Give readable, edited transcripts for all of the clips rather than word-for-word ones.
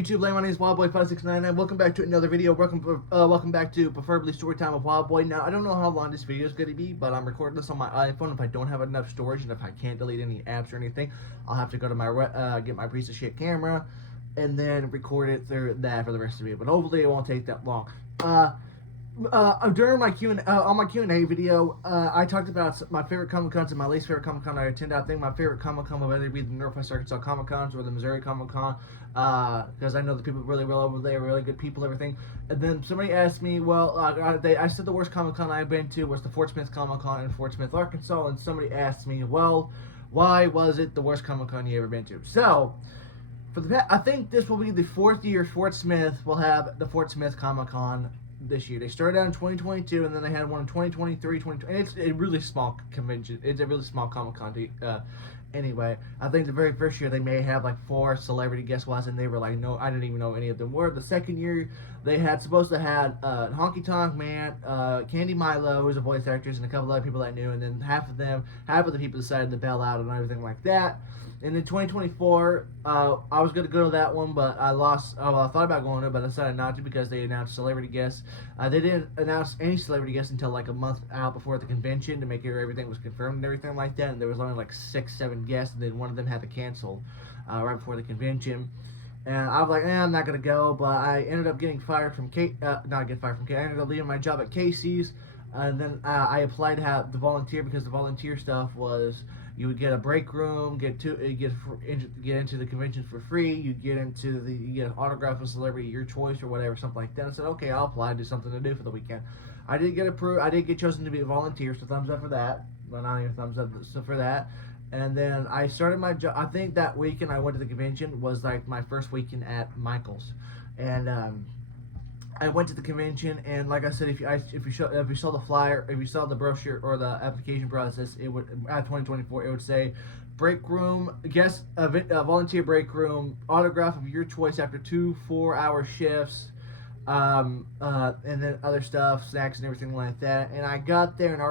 YouTube land? My name is Wildboy5699. Welcome back to another video. Welcome back to preferably Storytime with Wildboy. Now, I don't know how long this video is going to be, but I'm recording this on my iPhone. If I don't have enough storage and if I can't delete any apps or anything, I'll have to go to my get my piece of shit camera and then record it through that for the rest of the video. But hopefully, it won't take that long. During my on my Q&A video, I talked about my favorite Comic Cons and my least favorite Comic Con I attend. I think my favorite Comic Con will either be the Northwest Arkansas Comic Cons or the Missouri Comic Con, because I know the people really well over there, really good people, everything. And then somebody asked me, well, I said the worst Comic Con I've been to was the Fort Smith Comic Con in Fort Smith, Arkansas, and somebody asked me, well, why was it the worst Comic Con you ever been to? So, I think this will be the fourth year Fort Smith will have the Fort Smith Comic Con this year. They started out in 2022, and then they had one in 2023, and it's a really small convention. It's a really small Comic Con. Anyway, I think the very first year they may have like 4 celebrity guest wise, and they were like, no, I didn't even know any of them were. The second year they had supposed to have Honky Tonk Man, Candy Milo, who's a voice actress, and a couple other people I knew, and then half of the people decided to bail out and everything like that. And in 2024, I was going to go to that one, but I lost. I thought about going to it, but I decided not to because they announced celebrity guests. They didn't announce any celebrity guests until like a month out before the convention to make sure everything was confirmed and everything like that. And there was only like 6, 7 guests, and then one of them had to cancel right before the convention. And I was like, I'm not going to go, but I ended up getting fired from I ended up leaving my job at Casey's, and then I applied to have the volunteer because the volunteer stuff was, you would get a break room, get into the convention for free. You get an autograph of a celebrity of your choice or whatever, something like that. I said, okay, I'll apply to something to do for the weekend. I did get approved. I did get chosen to be a volunteer, so thumbs up for that. Well, not even thumbs up for that. And then I started my job. I think that weekend I went to the convention was like my first weekend at Michael's, and I went to the convention, and like I said, if you saw the flyer, if you saw the brochure or the application process, it would at 2024 it would say break room, volunteer break room, autograph of your choice after 2 4-hour shifts, and then other stuff, snacks and everything like that. And I got there, and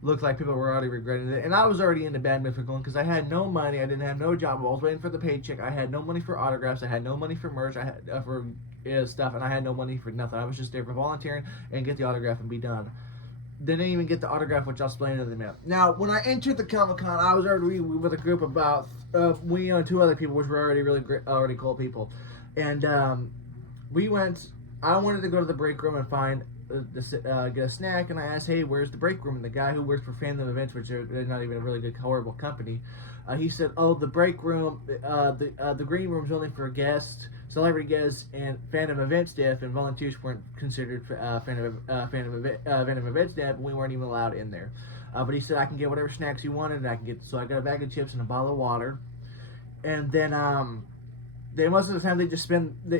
looked like people were already regretting it, and I was already in the bad mood for going because I had no money, I didn't have no job, I was waiting for the paycheck, I had no money for autographs, I had no money for merch, I had for stuff, and I had no money for nothing. I was just there for volunteering and get the autograph and be done. Didn't even get the autograph, which I'll explain in a minute. Now, when I entered the Comic Con, I was already with a group of about 2 other people, which were already really great, already cool people, and we went. I wanted to go to the break room and find get a snack, and I asked, hey, where's the break room? And the guy who works for Fandom Events, which are not even a really good, horrible company, he said, oh, the break room, the green room's only for guests, celebrity guests, and Fandom Event staff, and volunteers weren't considered Fandom Event staff, and we weren't even allowed in there. But he said I can get whatever snacks you wanted, and so I got a bag of chips and a bottle of water, and then most of the time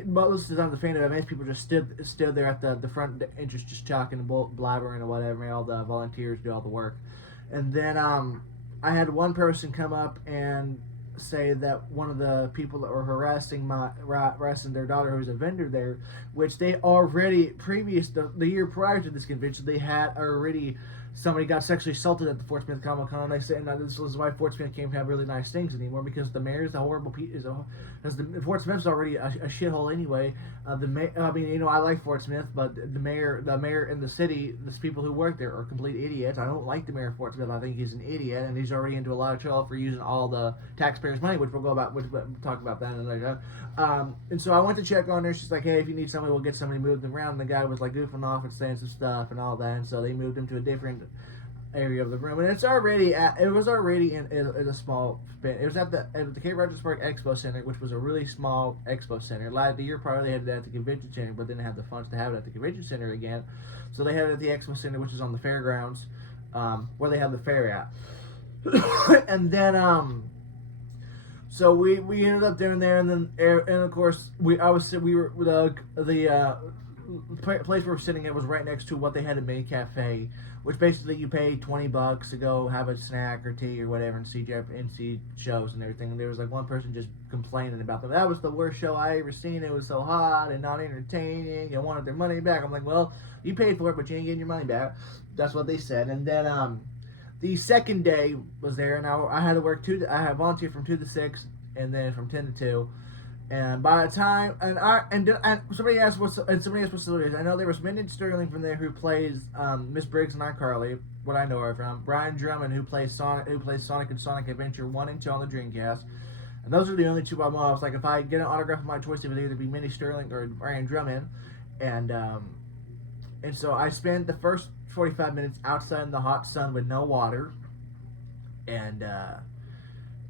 most of the time the Fandom Events people just stood there at the front entrance just talking and blabbering or whatever, and all the volunteers do all the work. And then I had one person come up and say that one of the people that were harassing their daughter, who's a vendor there, which they already the year prior to this convention, they had already, somebody got sexually assaulted at the Fort Smith Comic Con. They said this was why Fort Smith can't have really nice things anymore, because the mayor's a horrible because the Fort Smith's already a shithole anyway. I like Fort Smith, but the mayor and the city, the people who work there are complete idiots. I don't like the mayor of Fort Smith. I think he's an idiot, and he's already into a lot of trouble for using all the taxpayers' money, which we'll talk about that in another time. And so I went to check on her. She's like, hey, if you need somebody, we'll get somebody moved around. And the guy was like goofing off and saying some stuff and all that, and so they moved him to a different area of the room, and it was already in a small spin. It was at the Cape Rogersburg Expo Center, which was a really small expo center. Like the year prior, they had it at the convention center, but didn't have the funds to have it at the convention center again, so they had it at the Expo Center, which is on the fairgrounds, where they have the fair at. And then so we ended up doing there, and of course the place we were sitting at was right next to what they had a mini cafe, which basically you pay $20 to go have a snack or tea or whatever and see shows and everything. And there was like one person just complaining about them. That was the worst show I ever seen. It was so hot and not entertaining and wanted their money back. I'm like, well, you paid for it, but you ain't getting your money back. That's what they said. And then the second day was there, and I had to work I had volunteer from 2 to 6, and then from 10 to 2. And by the time, and somebody asked what celebrities. I know there was Mindy Sterling from there who plays Miss Briggs and iCarly. What I know her from Brian Drummond who plays Sonic in Sonic Adventure 1 and 2 on the Dreamcast. And those are the only two I know. I was like, if I get an autograph of my choice, it would either be Mindy Sterling or Brian Drummond. And so I spent the first 45 minutes outside in the hot sun with no water, and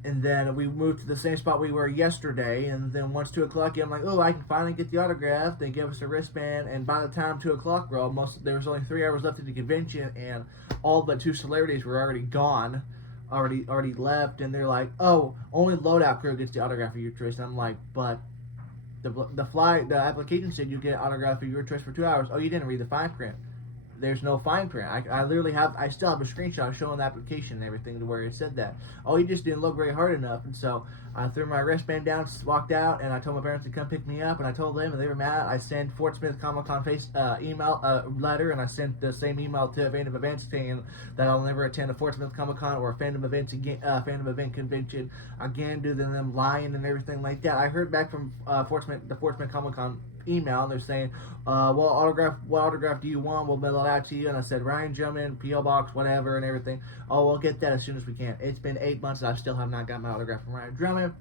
then we moved to the same spot we were yesterday. And then once 2 o'clock, I'm like, oh, I can finally get the autograph. They give us a wristband, and by the time 2 o'clock rolled, there was only 3 hours left of the convention, and all but 2 celebrities were already gone, already left. And they're like, oh, only loadout crew gets the autograph of your choice. And I'm like, but the application said you get an autograph of your choice for 2 hours. Oh, you didn't read the fine print. There's no fine print. I still have a screenshot showing the application and everything to where it said that. Oh, you just didn't look very hard enough. And so I threw my wristband down, walked out, and I told my parents to come pick me up, and I told them, and they were mad. I sent Fort Smith Comic Con letter, and I sent the same email to Fandom Events saying that I'll never attend a Fort Smith Comic Con or a Fandom Event convention again due to them lying and everything like that. I heard back from the Fort Smith Comic Con email, and they're saying, what autograph do you want? We'll mail it out to you. And I said, Ryan Drummond, P.O. Box, whatever, and everything. Oh, we'll get that as soon as we can. It's been 8 months, and I still have not got my autograph from Ryan Drummond.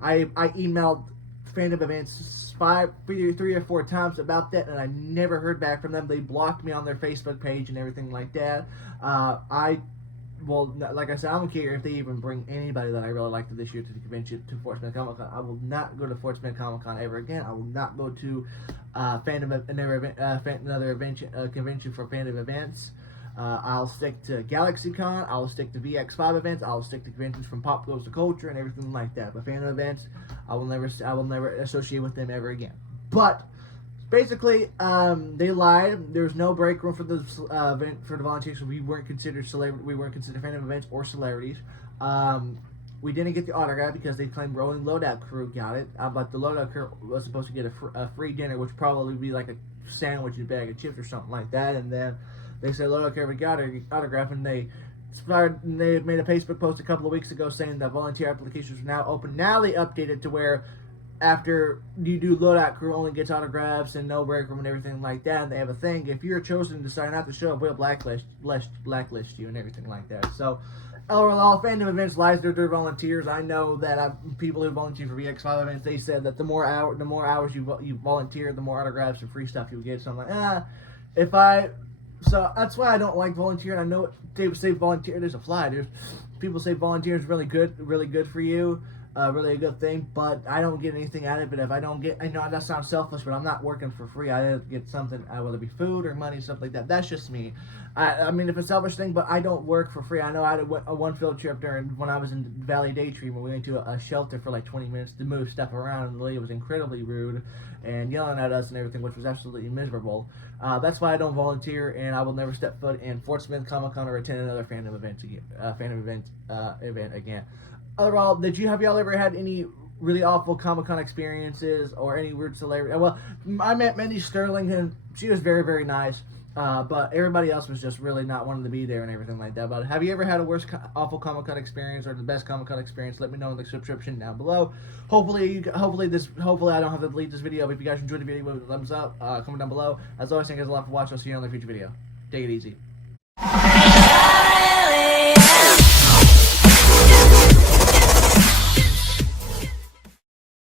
I emailed Fandom Events 3 or 4 times about that, and I never heard back from them. They blocked me on their Facebook page and everything like that. Well, like I said, I don't care if they even bring anybody that I really liked this year to the convention, to Fort Smith Comic Con. I will not go to Fort Smith Comic Con ever again. I will not go to convention for Fandom Events. I'll stick to GalaxyCon. I'll stick to VX5 events. I'll stick to conventions from Pop Goes to Culture and everything like that. But Fandom Events, I will never associate with them ever again. But basically, they lied. There was no break room for the event for the volunteers. So we weren't considered Fandom Events or celebrities. We didn't get the autograph because they claimed Rolling Loadout crew got it. But the Loadout crew was supposed to get a free dinner, which probably would be like a sandwich and a bag of chips or something like that. And then they said Loadout crew got an autograph, and they made a Facebook post a couple of weeks ago saying that volunteer applications are now open. Now they updated to where after you do Loadout crew only gets autographs and no break room and everything like that, and they have a thing, if you're chosen to sign out to show up, we'll blacklist you and everything like that. So overall, Fandom Events lies to their volunteers. I know that people who volunteer for VX5 events, they said that the more hours you volunteer, the more autographs and free stuff you'll get. So I'm like, so that's why I don't like volunteering. I know they say volunteer, there's a fly. People say volunteer is really good for you. Really a good thing, but I don't get anything out of it. If I don't get, I know that sounds selfish, but I'm not working for free. I have to get something, whether it be food or money, stuff like that. That's just me. I mean, if it's a selfish thing, but I don't work for free. I know I had a one field trip when I was in Valley Day Treatment. We went to a shelter for like 20 minutes to move stuff around, and the lady was incredibly rude and yelling at us and everything, which was absolutely miserable. That's why I don't volunteer, and I will never step foot in Fort Smith Comic Con or attend another Fandom event again. Overall, have y'all ever had any really awful Comic-Con experiences or any weird celebrity? Well, I met Mindy Sterling, and she was very, very nice. But everybody else was just really not wanting to be there and everything like that. But have you ever had a worst awful Comic-Con experience or the best Comic-Con experience? Let me know in the description down below. Hopefully I don't have to delete this video. But if you guys enjoyed the video, give it a thumbs up. Comment down below. As always, thank you guys a lot for watching. I'll see you on the future video. Take it easy.